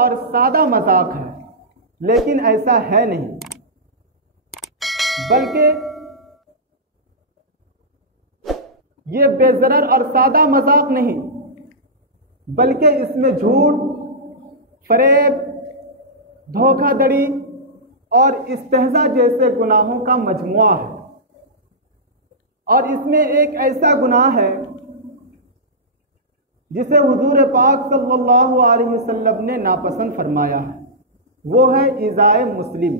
اور سادہ مذاق ہے، لیکن ایسا ہے نہیں، بلکہ یہ بے ضرر اور سادہ مذاق نہیں، بلکہ اس میں جھوٹ، فریب، دھوکہ دڑی اور استہزاء جیسے گناہوں کا مجموعہ ہے۔ اور اس میں ایک ایسا گناہ ہے جسے حضور پاک صلی اللہ علیہ وسلم نے ناپسند فرمایا ہے، وہ ہے ایذائے مسلم۔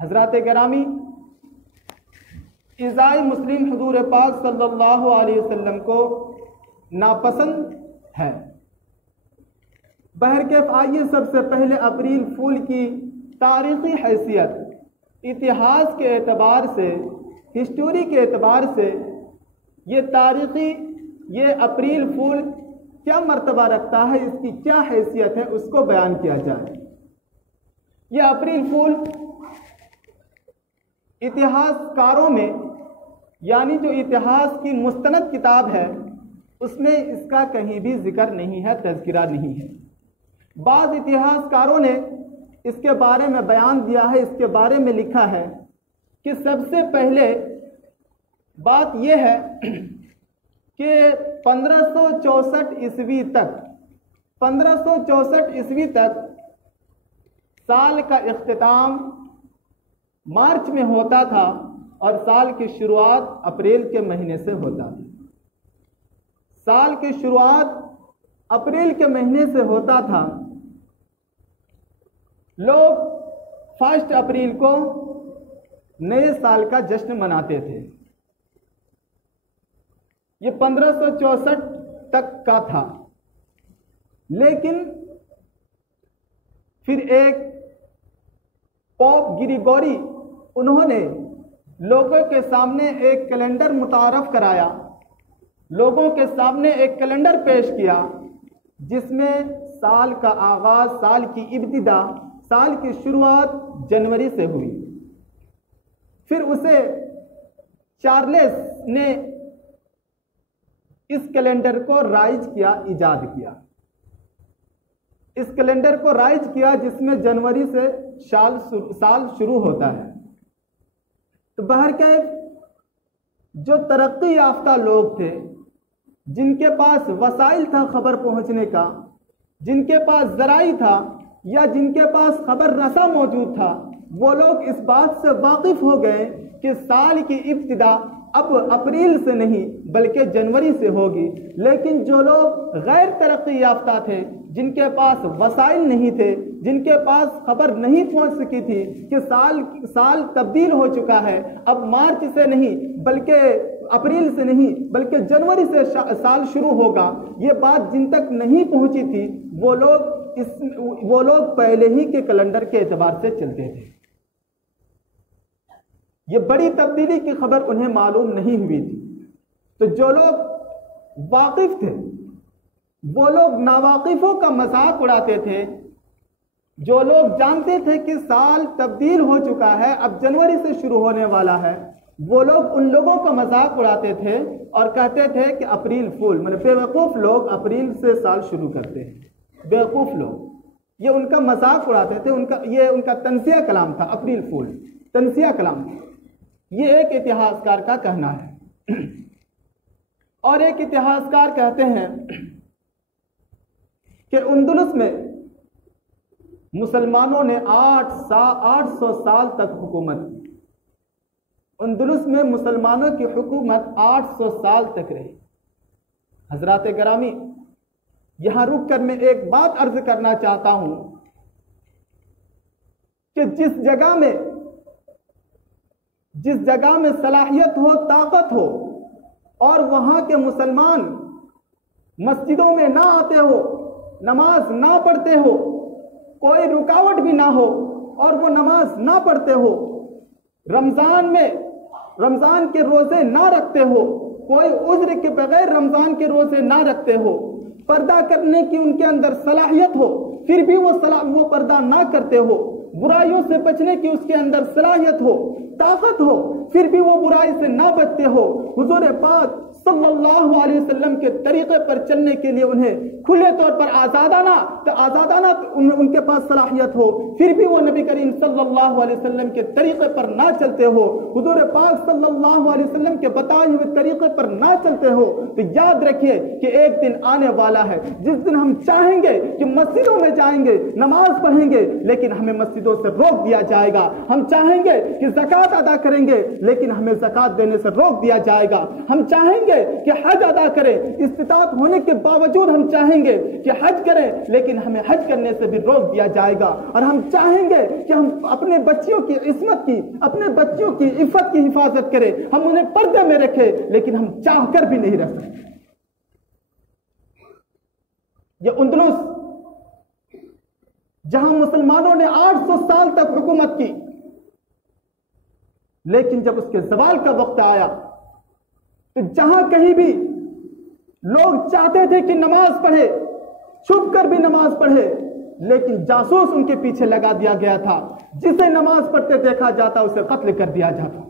حضرات گرامی، ایذائے مسلم حضور پاک صلی اللہ علیہ وسلم کو ناپسند ہے۔ بہرکیف آئیے سب سے پہلے اپریل فول کی تاریخی حیثیت، اتہاس کے اعتبار سے، ہسٹوری کے اعتبار سے یہ اپریل فول کیا مرتبہ رکھتا ہے، اس کی کیا حیثیت ہے، اس کو بیان کیا جائے۔ یہ اپریل فول اتہاس کاروں میں، یعنی جو اتہاس کی مستند کتاب ہے، اس میں اس کا کہیں بھی ذکر نہیں ہے، تذکرہ نہیں ہے۔ بعض اتہاس کاروں نے اس کے بارے میں بیان دیا ہے، اس کے بارے میں لکھا ہے کہ سب سے پہلے بات یہ ہے کہ 1564 عیسوی تک سال کا اختتام مارچ میں ہوتا تھا اور سال کی شروعات اپریل کے مہینے سے ہوتا تھا۔ سال کی شروعات اپریل کے مہینے سے ہوتا تھا۔ لوگ 1 اپریل کو نئے سال کا جشن مناتے تھے۔ یہ 1564 تک کا تھا، لیکن پھر ایک پوپ گریگوری، انہوں نے لوگوں کے سامنے ایک کیلنڈر متعارف کرایا، لوگوں کے سامنے ایک کیلنڈر پیش کیا جس میں سال کا آغاز، سال کی ابتدا، سال کی شروعات جنوری سے ہوئی۔ پھر اسے چارلس نے اس کیلنڈر کو رائج کیا، ایجاد کیا، اس کیلنڈر کو رائج کیا جس میں جنوری سے سال شروع ہوتا ہے۔ تو بہرکیف جو ترقی یافتہ لوگ تھے، جن کے پاس وسائل تھا خبر پہنچنے کا، جن کے پاس ذرائع تھا یا جن کے پاس خبر رساں موجود تھا، وہ لوگ اس بات سے واقف ہو گئے کہ سال کی ابتدا اب اپریل سے نہیں بلکہ جنوری سے ہوگی۔ لیکن جو لوگ غیر ترقی یافتہ تھے، جن کے پاس وسائل نہیں تھے، جن کے پاس خبر نہیں پہنچ سکی تھی کہ سال تبدیل ہو چکا ہے، اب مارچ سے نہیں بلکہ اپریل سے نہیں بلکہ جنوری سے سال شروع ہوگا، یہ بات جن تک نہیں پہنچی تھی، وہ لوگ پہلے ہی کے کیلنڈر کے اعتبار سے چلتے تھے۔ یہ بڑی تبدیلی کی خبر انہیں معلوم نہیں ہوئی تھی۔ تو جو لوگ واقف تھے وہ لوگ ناواقفوں کا مذاق اڑاتے تھے، جو لوگ جانتے تھے کہ سال تبدیل ہو چکا ہے، اب جنوری سے شروع ہونے والا ہے، وہ لوگ ان لوگوں کا مذاق اڑاتے تھے اور کہتے تھے کہ اپریل فول، مطلب بیوقوف لوگ اپریل سے سال شروع کرتے ہیں، بیوقوف لوگ، یہ ان کا مذاق اڑاتے تھے، یہ ان کا تنزیہ کلام تھا، اپریل فول تنزیہ کلام تھا۔ یہ ایک اتہاسکار کا کہنا ہے۔ اور ایک اتہاسکار کہتے ہیں کہ اندلس میں مسلمانوں نے 800 سال تک حکومت کی۔ اندلس میں مسلمانوں کی حکومت 800 سال تک رہی۔ حضرات گرامی، یہاں رک کر میں ایک بات عرض کرنا چاہتا ہوں کہ جس جگہ میں صلاحیت ہو، طاقت ہو، اور وہاں کے مسلمان مسجدوں میں نہ آتے ہو، نماز نہ پڑھتے ہو، کوئی رکاوٹ بھی نہ ہو اور وہ نماز نہ پڑھتے ہو، رمضان کے روزے نہ رکھتے ہو، کوئی عذر کے بغیر رمضان کے روزے نہ رکھتے ہو، پردہ کرنے کی ان کے اندر صلاحیت ہو، پھر بھی وہ پردہ نہ کرتے ہو، برائیوں سے بچنے کی اس کے اندر صلاحیت ہو، طاقت ہو، پھر بھی وہ برائی سے نہ بچتے ہو، حضور پاک صلی اللہ علیہ وسلم کے طریقے پر چلنے کے لیے انہیں کھلے طور پر آزادانہ ان کے پاس صلاحیت ہو، پھر بھی وہ نبی کریم صلی اللہ علیہ وسلم کے طریقے پر نہ چلتے ہو، حضور پاک صلی اللہ علیہ وسلم کے بتائے ہوئے طریقے پر نہ چلتے ہو، تو یاد رکھیے کہ ایک دن آنے والا ہے جس دن ہم چاہیں گے کہ مسجدوں میں جائیں گے، نماز پڑھیں گے، لیکن ہمیں مسجدوں سے روک دیا جائے گا۔ ہم چاہیں گے کہ زکوٰۃ ادا کریں گے، لیکن ہمیں زکوٰۃ دینے سے روک دیا جائے گا۔ ہم چاہیں گے کہ حج ادا کریں، استطاعت ہونے کے باوجود ہم چاہیں گے کہ حج کریں، لیکن ہمیں حج کرنے سے بھی روک دیا جائے گا۔ اور ہم چاہیں گے کہ ہم اپنے بچیوں کی عصمت کی، اپنے بچیوں کی عفت کی حفاظت کریں، ہم انہیں پردے میں رکھیں، لیکن ہم چاہ کر بھی نہیں رکھ سکتے۔ یہ اندلس جہاں مسلمانوں نے 800 سال تک حکومت کی، لیکن جب اس کے زوال کا وقت آیا تو جہاں کہیں بھی لوگ چاہتے تھے کہ نماز پڑھے، چھپ کر بھی نماز پڑھے، لیکن جاسوس ان کے پیچھے لگا دیا گیا تھا۔ جسے نماز پڑھتے دیکھا جاتا اسے قتل کر دیا جاتا،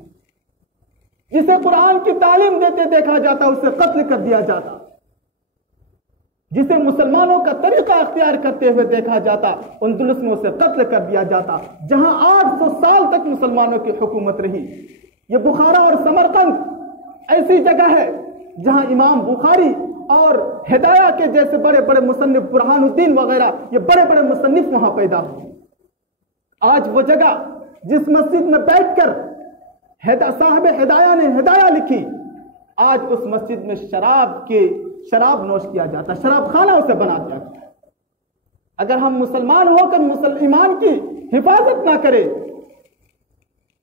جسے قرآن کی تعلیم دیتے دیکھا جاتا اسے قتل کر دیا جاتا، جسے مسلمانوں کا طریقہ اختیار کرتے ہوئے دیکھا جاتا اندلس میں اسے قتل کر دیا جاتا۔ جہاں 800 سال تک مسلمانوں کی حکومت رہی، یہ بخارا اور سمرقند ایسی جگہ ہے جہاں امام بخاری اور ہدایہ کے جیسے بڑے بڑے مصنف، برہان الدین وغیرہ، یہ بڑے بڑے مصنف وہاں پیدا ہوئے۔ آج وہ جگہ جس مسجد میں بیٹھ کر صاحب ہدایہ نے ہدایہ لکھی، آج اس مسجد میں شراب نوش کیا جاتا، شراب خانہ اسے بنا دیا گیا۔ اگر ہم مسلمان ہو کر ایمان کی حفاظت نہ کرے،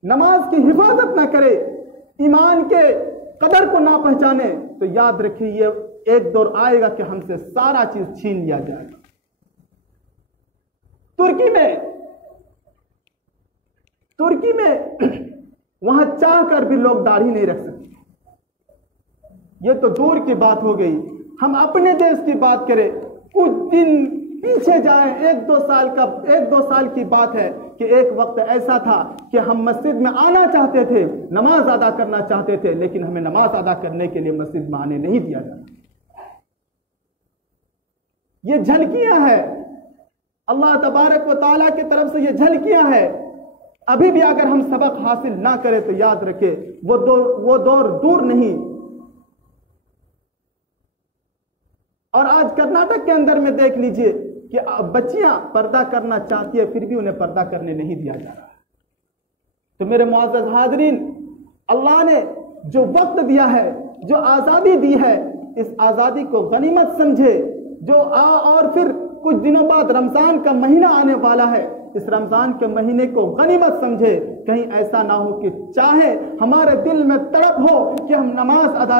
نماز کی حفاظت نہ کرے، ایمان کے قدر کو نہ پہچانے، تو یاد رکھیے یہ ایک دور آئے گا کہ ہم سے سارا چیز چھین لیا جائے گا۔ ترکی میں وہاں چاہ کر بھی لوگ داڑھی نہیں رکھ سکتے۔ یہ تو دور کی بات ہو گئی، ہم اپنے دیش کی بات کریں، کچھ دن پیچھے جائیں، ایک دو سال کی بات ہے کہ ایک وقت ایسا تھا کہ ہم مسجد میں آنا چاہتے تھے، نماز ادا کرنا چاہتے تھے، لیکن ہمیں نماز ادا کرنے کے لیے مسجد میں آنے نہیں دیا جاتا۔ یہ جھلکیاں ہیں اللہ تبارک و تعالیٰ کی طرف سے، یہ جھلکیاں ہیں۔ ابھی بھی اگر ہم سبق حاصل نہ کریں تو یاد رکھیں وہ دور دور نہیں۔ اور آج کرناٹک کے اندر میں دیکھ لیجئے کہ بچیاں پردہ کرنا چاہتی ہے، پھر بھی انہیں پردہ کرنے نہیں دیا جا رہا۔ تو میرے معزز حاضرین، اللہ نے جو وقت دیا ہے، جو آزادی دی ہے، اس آزادی کو غنیمت سمجھے۔ اور پھر کچھ دنوں بعد رمضان کا مہینہ آنے والا ہے، اس رمضان کے مہینے کو غنیمت سمجھے۔ کہیں ایسا نہ ہو کہ چاہے ہمارے دل میں تڑپ ہو کہ ہم نماز ادا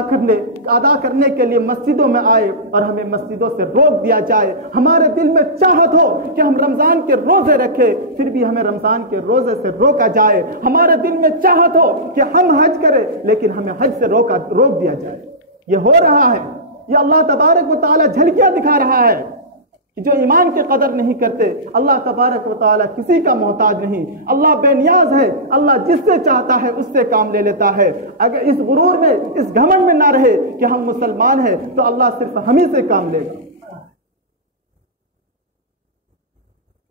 کرنے کے لیے مسجدوں میں آئے اور ہمیں مسجدوں سے روک دیا جائے۔ ہمارے دل میں چاہت ہو کہ ہم رمضان کے روزے رکھیں، پھر بھی ہمیں رمضان کے روزے سے روکا جائے۔ ہمارے دل میں چاہت ہو کہ ہم حج کریں، لیکن ہمیں حج سے روک دیا جائے۔ یہ ہو رہا ہے، یہ اللہ تبارک و تعالی جھلکیاں دکھا رہا ہے کہ جو ایمان کی قدر نہیں کرتے، اللہ تبارک و تعالیٰ کسی کا محتاج نہیں، اللہ بے نیاز ہے، اللہ جس سے چاہتا ہے اس سے کام لے لیتا ہے۔ اگر اس غرور میں، اس گھمنڈ میں نہ رہے کہ ہم مسلمان ہیں تو اللہ صرف ہم ہی سے کام لے گا۔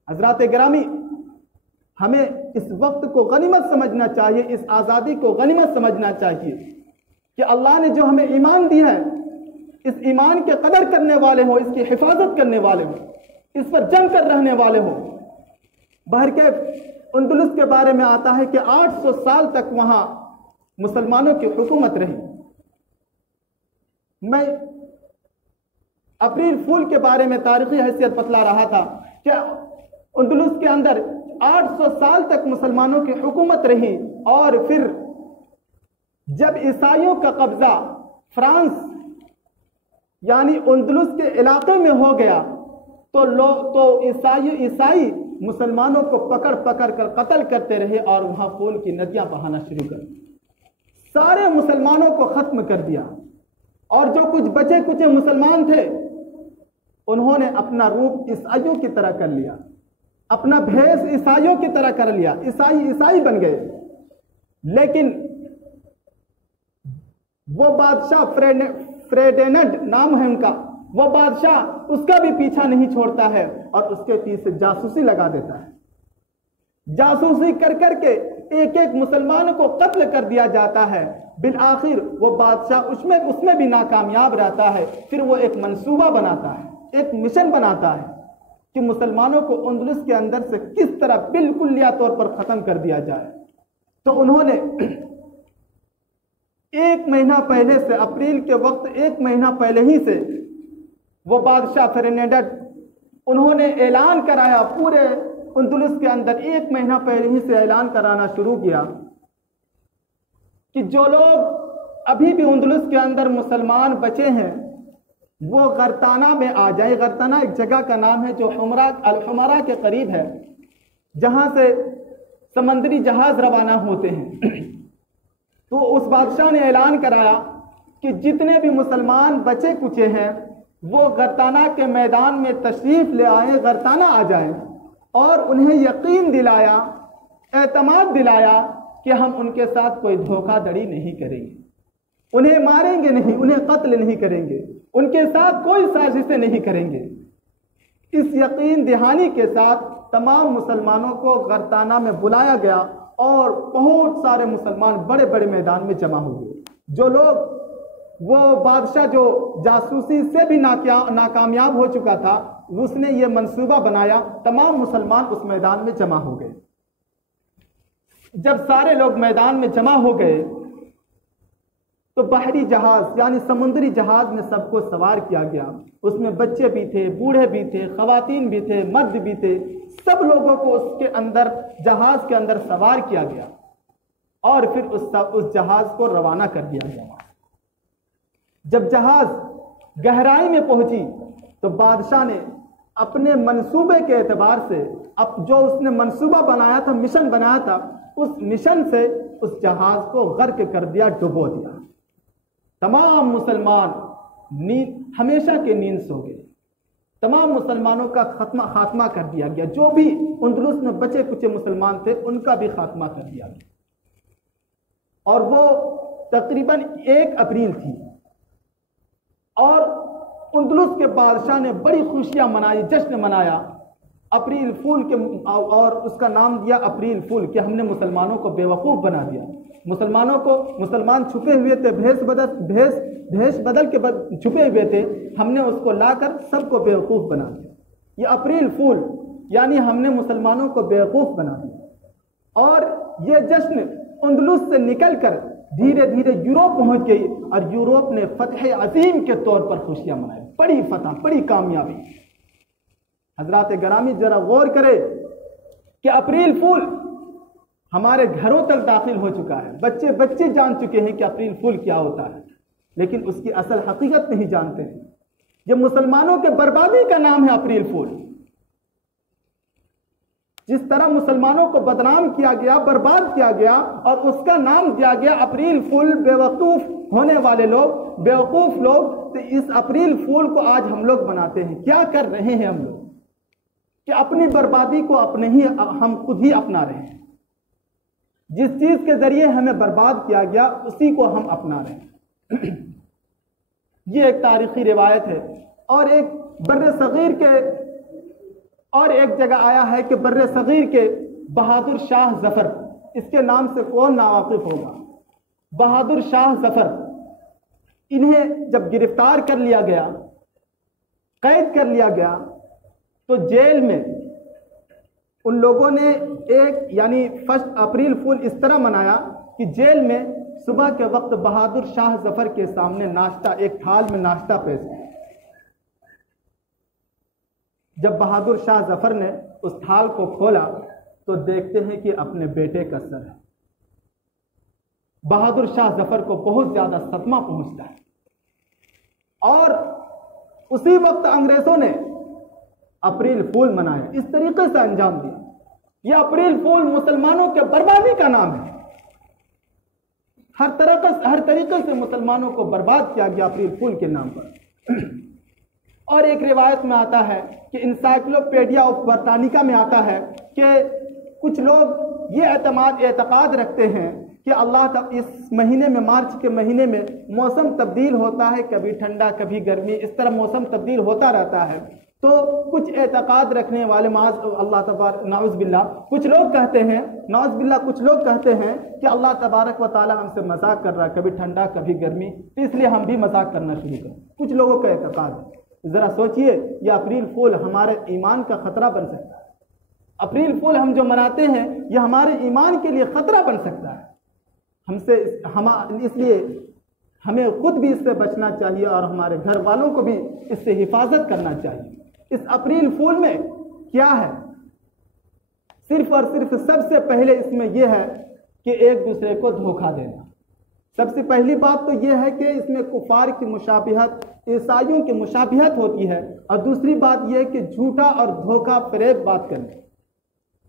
حضرات گرامی، ہمیں اس وقت کو غنیمت سمجھنا چاہیے، اس آزادی کو غنیمت سمجھنا چاہیے کہ اللہ نے جو ہمیں ایمان دی ہے، اس ایمان کے قدر کرنے والے ہوں، اس کی حفاظت کرنے والے ہوں، اس پر جنگ کر رہنے والے ہوں۔ بہرکیف اندلس کے بارے میں آتا ہے کہ 800 سال تک وہاں مسلمانوں کی حکومت رہی۔ میں اپریل فول کے بارے میں تاریخی حیثیت بتلا رہا تھا کہ اندلس کے اندر 800 سال تک مسلمانوں کی حکومت رہی، اور پھر جب عیسائیوں کا قبضہ فرانس یعنی اندلس کے علاقے میں ہو گیا تو عیسائی مسلمانوں کو پکڑ کر قتل کرتے رہے اور وہاں خون کی ندیاں بہانا شروع کر دی، سارے مسلمانوں کو ختم کر دیا۔ اور جو کچھ بچے کچے مسلمان تھے انہوں نے اپنا روپ عیسائیوں کی طرح کر لیا، اپنا بھیس عیسائیوں کی طرح کر لیا، عیسائی بن گئے۔ لیکن وہ بادشاہ فریڈینڈ نام ہے ان کا، وہ بادشاہ اس کا بھی پیچھا نہیں چھوڑتا ہے اور اس کے پیچھے جاسوسی لگا دیتا ہے، جاسوسی کر کر کے ایک ایک مسلمان کو قتل کر دیا جاتا ہے۔ بالآخر وہ بادشاہ اس میں بھی ناکامیاب رہتا ہے۔ پھر وہ ایک منصوبہ بناتا ہے، ایک مشن بناتا ہے کہ مسلمانوں کو اندلس کے اندر سے کس طرح بالکلیہ طور پر ختم کر دیا جائے۔ تو انہوں نے ایک مہینہ پہلے سے، اپریل کے وقت ایک مہینہ پہلے ہی سے وہ بادشاہ فرینڈ انہوں نے اعلان کرایا، پورے اندلس کے اندر ایک مہینہ پہلے ہی سے اعلان کرانا شروع کیا کہ جو لوگ ابھی بھی اندلس کے اندر مسلمان بچے ہیں وہ غرطانہ میں آ جائیں۔ غرطانہ ایک جگہ کا نام ہے جو الحمرا کے قریب ہے، جہاں سے سمندری جہاز روانہ ہوتے ہیں۔ تو اس بادشاہ نے اعلان کرایا کہ جتنے بھی مسلمان بچے کچے ہیں وہ غرطانہ کے میدان میں تشریف لے آئیں، غرطانہ آ جائیں، اور انہیں یقین دلایا، اعتماد دلایا کہ ہم ان کے ساتھ کوئی دھوکہ دڑی نہیں کریں گے، انہیں ماریں گے نہیں، انہیں قتل نہیں کریں گے، ان کے ساتھ کوئی سازشیں نہیں کریں گے۔ اس یقین دہانی کے ساتھ تمام مسلمانوں کو غرطانہ میں بلایا گیا اور بہت سارے مسلمان بڑے بڑے میدان میں جمع ہو گئے۔ جو لوگ، وہ بادشاہ جو جاسوسی سے بھی ناکامیاب ہو چکا تھا، اس نے یہ منصوبہ بنایا، تمام مسلمان اس میدان میں جمع ہو گئے۔ جب سارے لوگ میدان میں جمع ہو گئے تو بحری جہاز یعنی سمندری جہاز میں سب کو سوار کیا گیا۔ اس میں بچے بھی تھے، بوڑھے بھی تھے، خواتین بھی تھے، مرد بھی تھے، سب لوگوں کو اس کے اندر، جہاز کے اندر سوار کیا گیا اور پھر اس جہاز کو روانہ کر دیا گیا۔ جب جہاز گہرائی میں پہنچی تو بادشاہ نے اپنے منصوبے کے اعتبار سے، اب جو اس نے منصوبہ بنایا تھا، مشن بنایا تھا، اس مشن سے اس جہاز کو غرق کر دیا، ڈبو دیا۔ تمام مسلمان ہمیشہ کے نیند سو گئے، تمام مسلمانوں کا خاتمہ کر دیا گیا، جو بھی اندلس میں بچے کچے مسلمان تھے ان کا بھی خاتمہ کر دیا گیا۔ اور وہ تقریباً 1 اپریل تھی اور اندلس کے بادشاہ نے بڑی خوشیاں منائی، جشن منایا، اپریل فول کے، اور اس کا نام دیا اپریل فول، کہ ہم نے مسلمانوں کو بیوقوف بنا دیا۔ مسلمان چھپے ہوئے تھے، بھیس بدل کے چھپے ہوئے تھے، ہم نے اس کو لا کر سب کو بیوقوف بنا دیا۔ یہ اپریل فول یعنی ہم نے مسلمانوں کو بیوقوف بنا دیا۔ اور یہ جشن اندلس سے نکل کر دھیرے دھیرے یوروپ پہنچ گئی اور یوروپ نے فتح عظیم کے طور پر خوشیاں منائی، بڑی فتح، بڑی کامیابی۔ حضرات گرامی ذرا غور کرے کہ اپریل فول ہمارے گھروں تک داخل ہو چکا ہے، بچے جان چکے ہیں کہ اپریل فول کیا ہوتا ہے، لیکن اس کی اصل حقیقت نہیں جانتے ہیں۔ یہ مسلمانوں کے بربادی کا نام ہے اپریل فول۔ جس طرح مسلمانوں کو بدنام کیا گیا، برباد کیا گیا اور اس کا نام دیا گیا اپریل فول، بیوقوف ہونے والے لوگ، بیوقوف لوگ، تو اس اپریل فول کو آج ہم لوگ مناتے ہیں۔ کیا کر رہے ہیں ہم لوگ کہ اپنی بربادی کو ہم خود ہی اپنا رہے ہیں۔ جس چیز کے ذریعے ہمیں برباد کیا گیا اسی کو ہم اپنا رہے ہیں۔ یہ ایک تاریخی روایت ہے۔ اور ایک بر صغیر کے، اور ایک جگہ آیا ہے کہ بر صغیر کے بہادر شاہ ظفر، اس کے نام سے کون ناواقف ہوگا؟ بہادر شاہ ظفر، انہیں جب گرفتار کر لیا گیا، قید کر لیا گیا، تو جیل میں ان لوگوں نے یعنی 1 اپریل فول اس طرح منایا کہ جیل میں صبح کے وقت بہادر شاہ ظفر کے سامنے ناشتہ، ایک تھال میں ناشتہ پیش کیا۔ جب بہادر شاہ ظفر نے اس تھال کو کھولا تو دیکھتے ہیں کہ اپنے بیٹے کا سر ہے۔ بہادر شاہ ظفر کو بہت زیادہ صدمہ پہنچتا ہے اور اسی وقت انگریزوں نے اپریل فول منایا، اس طریقے سے انجام دیا۔ یہ اپریل فول مسلمانوں کے بربادی کا نام ہے۔ ہر طریقے سے مسلمانوں کو برباد کیا گیا اپریل فول کے نام پر۔ اور ایک روایت میں آتا ہے کہ انسائکلوپیڈیا آف برٹانیکا میں آتا ہے کہ کچھ لوگ یہ اعتقاد رکھتے ہیں کہ اس مہینے میں مارچ کے مہینے میں موسم تبدیل ہوتا ہے، کبھی ٹھنڈا کبھی گرمی، اس طرح موسم تبدیل ہوتا رہتا ہے. تو کچھ اعتقاد رکھنے والے اللہ تبارک نعوذ باللہ کچھ لوگ کہتے ہیں کہ اللہ تبارک و تعالی ہم سے مذاق کر رہا ہے، کبھی ٹھنڈا کبھی گرمی، اس لیے ہم بھی مذاق کرنا شروع کریں. کچھ لوگوں کا اعتقاد ہے. ذرا سوچئے یہ اپریل فول ہمارے ایمان کا خطرہ بن سکتا ہے. اپریل فول ہم جو مناتے ہیں یہ ہمارے ایمان کے لیے خطرہ بن سکتا ہے. اس لیے ہمیں خود بھی اس سے بچنا چاہیے اور ہمارے گھر والوں کو بھی اس سے حفاظت کرنا چاہیے. اس اپریل فول میں کیا ہے؟ صرف اور صرف سب سے پہلے اس میں یہ ہے کہ ایک دوسرے کو دھوکہ دینا. سب سے پہلی بات تو یہ ہے کہ اس میں کفار کی مشابہت، عیسائیوں کی مشابہت ہوتی ہے، اور دوسری بات یہ ہے کہ جھوٹا اور دھوکہ فریب بات کرنا.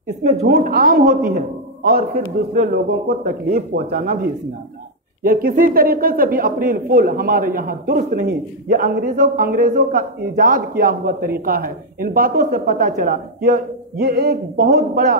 اس میں جھوٹ عام ہوتی ہے اور پھر دوسرے لوگوں کو تکلیف پہنچانا بھی اس میں آتا ہے. یہ کسی طریقے سے بھی اپریل فول ہمارے یہاں درست نہیں. یہ انگریزوں کا ایجاد کیا ہوا طریقہ ہے. ان باتوں سے پتہ چلا کہ یہ ایک بہت بڑا